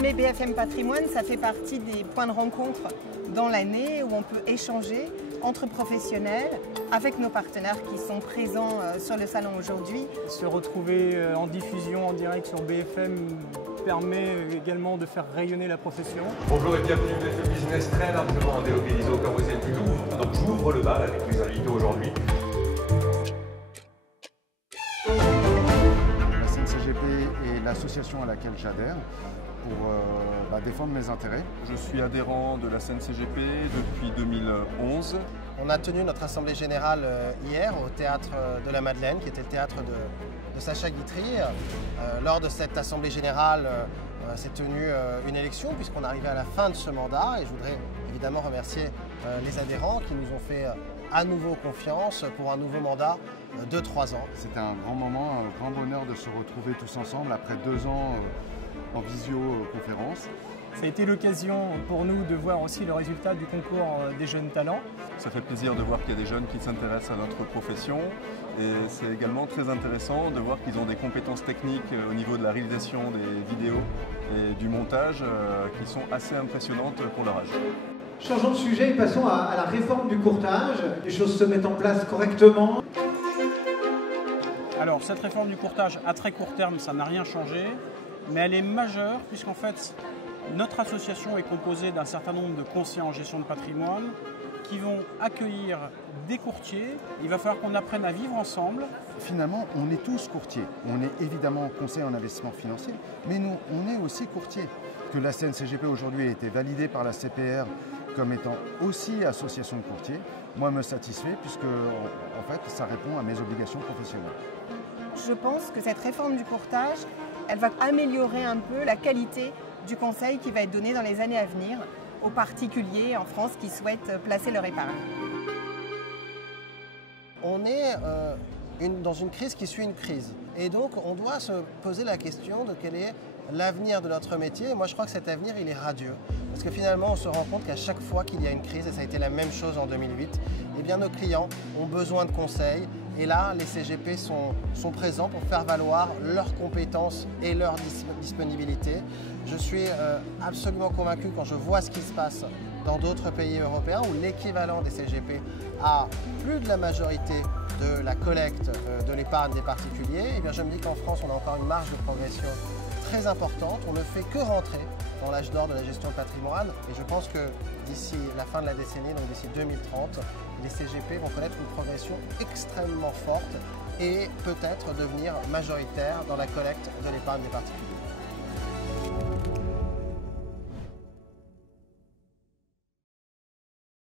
sommet BFM Patrimoine, ça fait partie des points de rencontre dans l'année où on peut échanger entre professionnels avec nos partenaires qui sont présents sur le salon aujourd'hui. Se retrouver en diffusion en direct sur BFM permet également de faire rayonner la profession. Bonjour et bienvenue BFM Business, très largement délocalisé au cœur du Louvre. Donc j'ouvre le bal avec mes invités aujourd'hui. La CNCGP est l'association à laquelle j'adhère pour défendre mes intérêts. Je suis adhérent de la CNCGP depuis 2011. On a tenu notre assemblée générale hier au théâtre de la Madeleine, qui était le théâtre de Sacha Guitry. Lors de cette assemblée générale, s'est tenue une élection puisqu'on arrivait à la fin de ce mandat et je voudrais évidemment remercier les adhérents qui nous ont fait à nouveau confiance pour un nouveau mandat de 3 ans. C'était un grand moment, un grand bonheur de se retrouver tous ensemble après 2 ans en visioconférence. Ça a été l'occasion pour nous de voir aussi le résultat du concours des jeunes talents. Ça fait plaisir de voir qu'il y a des jeunes qui s'intéressent à notre profession et c'est également très intéressant de voir qu'ils ont des compétences techniques au niveau de la réalisation des vidéos et du montage qui sont assez impressionnantes pour leur âge. Changeons de sujet et passons à la réforme du courtage. Les choses se mettent en place correctement. Alors cette réforme du courtage à très court terme, ça n'a rien changé, mais elle est majeure puisqu'en fait notre association est composée d'un certain nombre de conseillers en gestion de patrimoine qui vont accueillir des courtiers. Il va falloir qu'on apprenne à vivre ensemble. Finalement, on est tous courtiers. On est évidemment conseiller en investissement financier, mais nous, on est aussi courtiers. Que la CNCGP aujourd'hui ait été validée par la CPR comme étant aussi association de courtiers, moi me satisfait puisque en fait, ça répond à mes obligations professionnelles. Je pense que cette réforme du courtage, elle va améliorer un peu la qualité du conseil qui va être donné dans les années à venir aux particuliers en France qui souhaitent placer leur épargne. On est dans une crise qui suit une crise. Et donc, on doit se poser la question de quel est l'avenir de notre métier. Et moi, je crois que cet avenir, il est radieux. Parce que finalement, on se rend compte qu'à chaque fois qu'il y a une crise, et ça a été la même chose en 2008, eh bien, nos clients ont besoin de conseils. Et là, les CGP sont présents pour faire valoir leurs compétences et leur disponibilité. Je suis absolument convaincu quand je vois ce qui se passe dans d'autres pays européens où l'équivalent des CGP a plus de la majorité de la collecte de l'épargne des particuliers. Et bien, je me dis qu'en France, on a encore une marge de progression très importante. On ne fait que rentrer dans l'âge d'or de la gestion de patrimoine. Et je pense que d'ici la fin de la décennie, donc d'ici 2030, les CGP vont connaître une progression extrêmement forte et peut-être devenir majoritaire dans la collecte de l'épargne des particuliers.